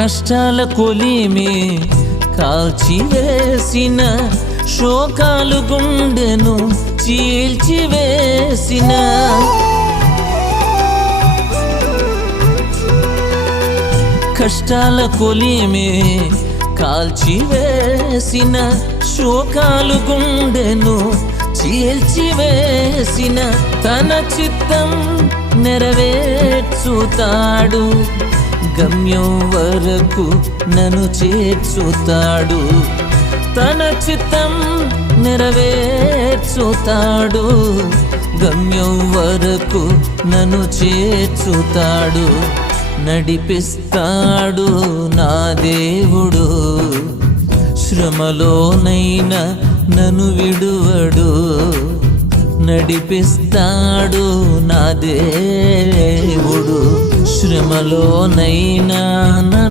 కష్టాల కొలిమి కాల్చివేసిన, శోకాలు గుండెను చీల్చివేసిన, కష్టాల కొలిమి కాల్చివేసిన, శోకాలు గుండెను చీల్చివేసిన, తన చిత్తం నెరవేర్చుతాడు, గమ్యం వరకు నన్ను చేర్చుతాడు. తన చిత్తం నెరవేర్చుతాడు, గమ్యం వరకు నన్ను చేర్చుతాడు. నడిపిస్తాడు నా దేవుడు, శ్రమలోనైనా నన్ను విడువడు. నడిపిస్తాడు నా దేవుడు, శ్రమలోనైనా నన్ను